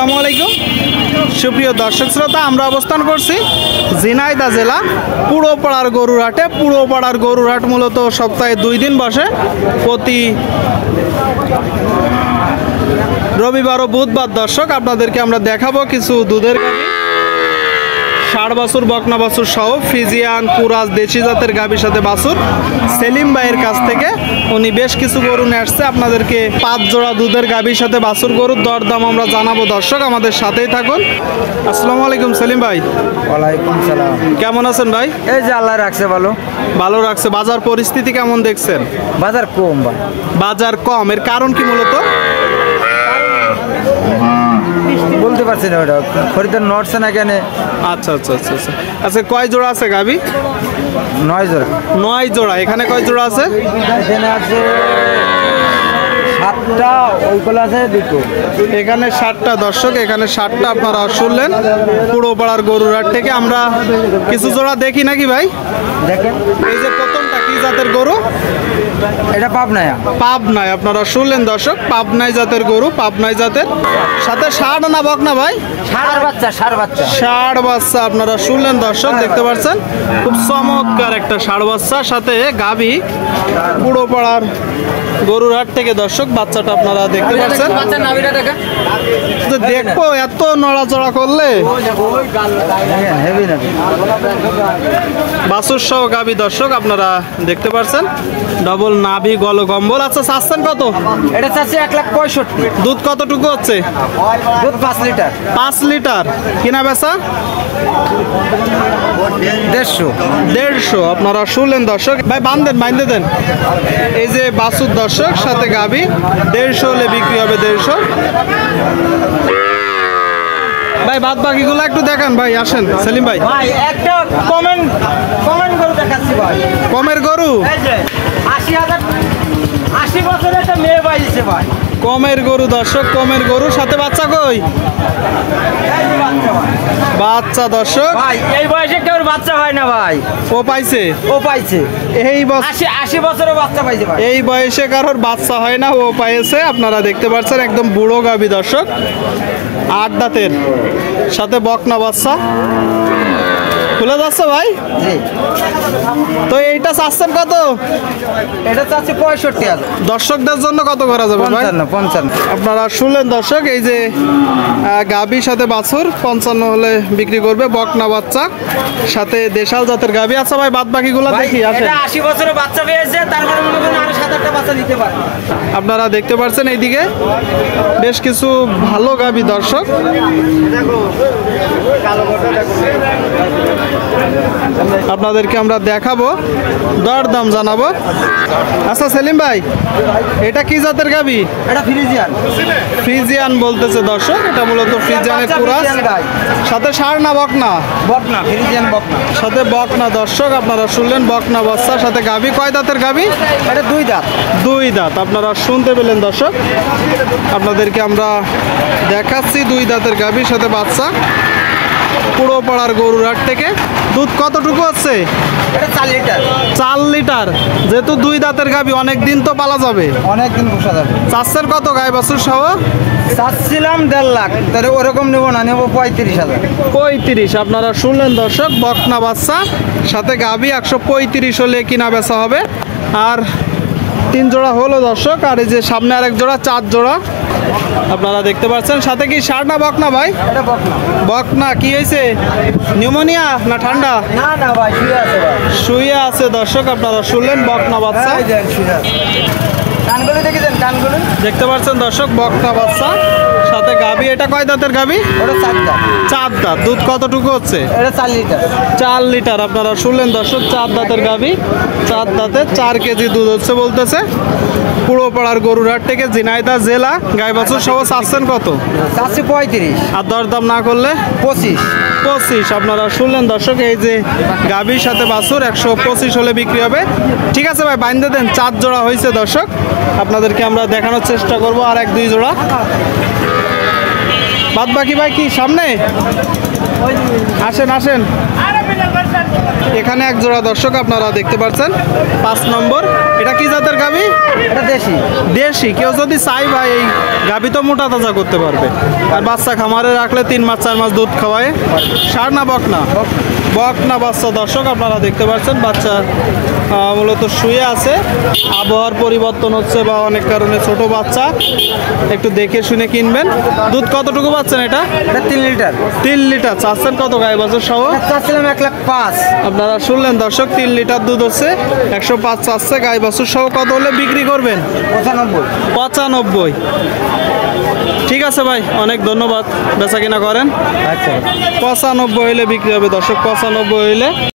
আসসালামু আলাইকুম সুপ্রিয় দর্শক শ্রোতা, আমরা অবস্থান করছি ঝিনাইদহ জেলা পুরোপাড়ার গরুর হাটে। পুরোপাড়ার গরুর হাট মূলত সপ্তাহে 2 দিন বসে, প্রতি রবিবার ও বুধবার। দর্শক আপনাদেরকে আমরা দেখাবো কিছু দুধের গাভী, 60 বছর বকনা বাছুর সহ ফ্রিজিয়ান কুরাজ দেশি জাতের গাভীর সাথে বাছুর সেলিম ভাইয়ের কাছ থেকে। উনি বেশ কিছু গরু নিয়ে আসছে, আপনাদেরকে 5 জোড়া দুধের গাভীর সাথে বাছুর গরুর দরদাম আমরা জানাবো। দর্শক আমাদের সাথেই থাকুন। আসসালামু আলাইকুম সেলিম ভাই। ওয়ালাইকুম সালাম। কেমন আছেন ভাই? এই যে আল্লাহ রাখছে ভালো। ভালো রাখছে। বাজার পরিস্থিতি কেমন দেখছেন? বাজার কম ভাই। বাজার কম, এর কারণ কি মূলত? বলতে পারছি না, ওটা খরিদার নড়ছে না কেন। আচ্ছা আচ্ছা আচ্ছা আচ্ছা আচ্ছা, কয় জোড়া আছে গাভী? 9 জোড়া। 9 জোড়া। এখানে কয় জোড়া আছে? এখানে আছে 7টা, ওইগুলো আছে 2টো। এখানে 7টা। দর্শক এখানে 7টা আপনারা শুনলেন পুরোপাড়ার গরুর হাট থেকে। আমরা কিছু জোড়া দেখি নাকি ভাই? দেখেন এই যে প্রথমটা কি জাতের গরু? এটা পাবনায়া। পাবনায়। আপনারা শুনলেন দর্শক, পাবনাই জাতের গরু, পাবনাই জাতের সাথে ষাঁড় না বকনা ভাই? ষাঁড় বাচ্চা। ষাঁড় বাচ্চা আপনারা শুনলেন দর্শক, দেখতে পাচ্ছেন খুব চমৎকার একটা ষাঁড় বাচ্চা সাথে গাভী পুরোপাড়ার গরুর হাট থেকে। দর্শক বাচ্চাটা আপনারা দেখতে পাচ্ছেন। তো দেখবো এত নড়াচড়া করলে হেভি না বাছুর সহ গাভী। দর্শক আপনারা দেখতে পাচ্ছেন ডবল নাভি গলগম্বল। আচ্ছা চাচ্ছেন কত? এটা চাচ্ছে 1,65,000। দুধ কতটুকু হচ্ছে? দুধ 5 লিটার। 5 লিটার। কিনা বেচা 150। আপনারা শুনলেন দর্শক। ভাই বান্ধেন, বাইন্ধে দেন। এই যে বাছুর দর্শক সাথে গাভী 150 হলে বিক্রি হবে। 150। ভাই বাদ বাকিগুলো একটু দেখান ভাই। আসেন সেলিম ভাই। ভাই একটা কমেন্ট করে দেখাচ্ছি ভাই। কমের গরু এই যে 80 বছরের একটা মেয়ে পাইছে ভাই। কমের গরু দর্শক, কমের গরু সাথে বাচ্চা কই? বাচ্চা দর্শক। ভাই এই বয়সে কেউ বাচ্চা হয় না ভাই। ও পাইছে? ও পাইছে। এই 80 বছরের বাচ্চা পাইছে ভাই। এই বয়সে কারোর বাচ্চা হয় না, ও পাইছে। আপনারা দেখতে পাচ্ছেন একদম বুড়ো গাভী দর্শক, 8 দাঁতের সাথে বকনা বাচ্চা। খুলে যাচ্ছে ভাই? জি। তো এইটা চাচ্ছেন কত? এটা চাচ্ছি 65,000। দর্শকদের জন্য কত করা যাবে ভাই? 55। আপনারা শুনলেন দর্শক, এই যে গাভীর সাথে বাছুর 55 হলে বিক্রি করবে। বকনা বাচ্চা সাথে দেশাল জাতের গাভী। আচ্ছা ভাই বাদ বাকিগুলো দেখি। আসেন। এটা 80 বছরের বাচ্চা পেয়েছে, তারপরে মনে করেন আরো 7-8টা বাচ্চা দিতে পারে। আপনারা দেখতে পাচ্ছেন এইদিকে বেশ কিছু ভালো গাভী দর্শক। আপনাদেরকে আমরা দেখাবো, দরদাম জানাবো। আচ্ছা সেলিম ভাই, এটা কি জাতের গাভী? এটা ফ্রিজিয়ান। ফ্রিজিয়ান বলতেছে দর্শক। এটা মূলত ফ্রিজিয়ানের কুরাস সাথে ষাঁড় না বকনা? বকনা, ফ্রিজিয়ান বকনা সাথে বকনা। দর্শক আপনারা শুনলেন বকনা বাচ্চা সাথে গাভী। কয় দাঁতের গাভী? এটা 2 দাঁত। 2 দাঁত। আপনারা শুনতে পেলেন দর্শক, আপনাদেরকে আমরা দেখাচ্ছি 2 দাঁতের গাভীর সাথে বাচ্চা পুরোপাড়ার গরুর হাট থেকে। দুধ কতটুকু হচ্ছে? এটা 4 লিটার। 4 লিটার। যেহেতু 2 দাঁতের গাভী, অনেক দিন তো পালা যাবে। অনেক দিন বসা যাবে। চাচ্ছেন কত গায়ে বাছুর সহ? চাচ্ছিলাম 1.5 লাখ, তাহলে ওরকম নেবো না, নেবো 35,000। 35। আপনারা শুনলেন দর্শক, বকনা বাচ্চা সাথে গাভী 135 হলে কিনা বেচা হবে। আর 3 জোড়া হলো দর্শক। আর এই যে সামনে আরেক জোড়া, 4 জোড়া আপনারা দেখতে পাচ্ছেন। সাথে কি ষাঁড় না বকনা ভাই? এটা বকনা। বকনা। কি হয়েছে? নিউমোনিয়া না ঠান্ডা? না ভাই, শুয়ে আছে ভাই। শুয়ে আছে দর্শক। আপনারা শুনলেন বকনা বাচ্চা। এই দেন শুয়ে আছে। কানগুলো দেখেছেন? কানগুলো দেখতে পাচ্ছেন দর্শক, বকনা বাচ্চা সাথে গাভী। এটা কয় দাঁতের গাভী? ওটা 4 দাঁত। 4 দাঁত। দুধ কতটুকু হচ্ছে? এটা 4 লিটার। 4 লিটার। আপনারা শুনলেন দর্শক, 4 দাঁতের গাভী, 4 দাঁতে 4 কেজি দুধ হচ্ছে বলতেছে। পুরোপাড়ার গরুর হাট থেকে ঝিনাইদহ জেলা। গাই বাছুর সহ চাচ্ছেন কত? চাচ্ছি 35। আর দরদাম না করলে 25। আপনারা শুনলেন দর্শক, এই যে গাভীর সাথে বাছুর 125 হলে বিক্রি হবে। ঠিক আছে ভাই, বাইন্ধে দেন। 4 জোড়া হয়েছে দর্শক, আপনাদেরকে আমরা দেখানোর চেষ্টা করব আর 1-2 জোড়া। বাদ বাকি ভাই কি সামনে? আসেন। এখানে এক জোড়া দর্শক আপনারা দেখতে পাচ্ছেন 5 নম্বর। এটা কি জাতের গাভী? এটা দেশি। দেশি। কেউ যদি চাই ভাই এই গাভী তো মোটা তাজা করতে পারবে। আর বাচ্চা খামারে রাখলে 3 মাস 4 মাস দুধ খাওয়ায়। ষাঁড় না বকনা? বকনা বাচ্চা দর্শক আপনারা দেখতে পাচ্ছেন। বাচ্চা মূলত শুয়ে আছে, আবহাওয়ার পরিবর্তন হচ্ছে বা অনেক কারণে ছোট বাচ্চা, একটু দেখে শুনে কিনবেন। দুধ কতটুকু পাচ্ছেন এটা? এটা 3 লিটার। 3 লিটার। চাচ্ছেন কত গাই বছর সহ? চাচ্ছিলাম 1,05,000। আপনারা শুনলেন দর্শক, 3 লিটার দুধ হচ্ছে, 105 চাচ্ছে। গাই বাছুর সহ কত হলে বিক্রি করবেন? 95। 95। ঠিক আছে ভাই, অনেক ধন্যবাদ। বেচা কিনা করেন। আচ্ছা। 95 হইলে বিক্রি হবে দর্শক, 95 হইলে।